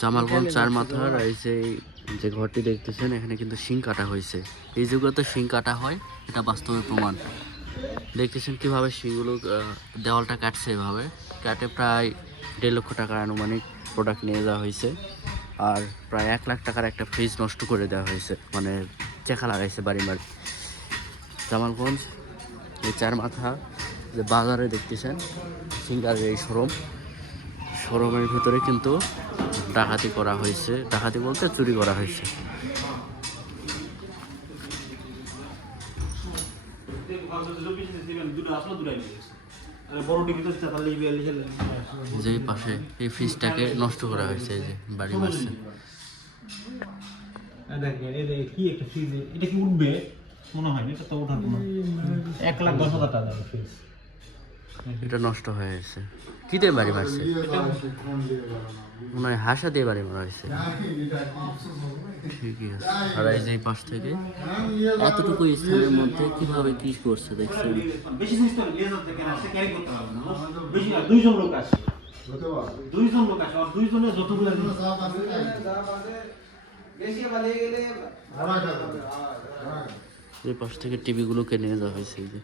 জামালগঞ্জ চার মাথার এই যে ঘরটি দেখতেছেন এখানে কিন্তু শিং কাটা হয়েছে। এই যুগে তো শিং কাটা হয়, এটা বাস্তবে প্রমাণ। দেখতেছেন কিভাবে শিংগুলো দেওয়ালটা কাটছে, এভাবে কাটে প্রায় 1.5 লক্ষ টাকার আনুমানিক প্রোডাক্ট নিয়ে যাওয়া হয়েছে। আর প্রায় 1 লাখ টাকার একটা ফ্রিজ নষ্ট করে দেওয়া হয়েছে, মানে চেখা লাগাইছে বাড়ি। জামালগঞ্জ এই চার মাথা যে বাজারে দেখতেছেন সিঙ্গারের এই শোরুমের ভিতরে কিন্তু ডাকাতি করা হয়েছে। ডাকাতি বলতে চুরি করা হয়েছে। যে পাশে এই ফ্রিজটাকে নষ্ট করা হয়েছে, এই যে বাড়ি মারছে। কি একটা ফ্রিজ, এটা কি উঠবে মনে হয়? এটা তো ওঠার কোনো 1,10,000 টাকা দাম ফ্রিজ। এটা নষ্ট হয়ে গেছে। কি দিয়ে বাড়ি মারছে? মনে হয় হাসা দিয়ে বাড়ি মারা হয়েছে। ঠিকই আছে। আর এই যে পাশ থেকে এতটুকু স্থানের মধ্যে কিভাবে কি করছে দেখছেন। বেশি জিনিস তো লেজার থেকে আসছে, ক্যারি করতে পারবে না। বেশি না, দুইজন লোক আসে, আর দুইজনে যতগুলো এই পাশ থেকে টিভিগুলোকে নিয়ে যাওয়া হয়েছে। এই যে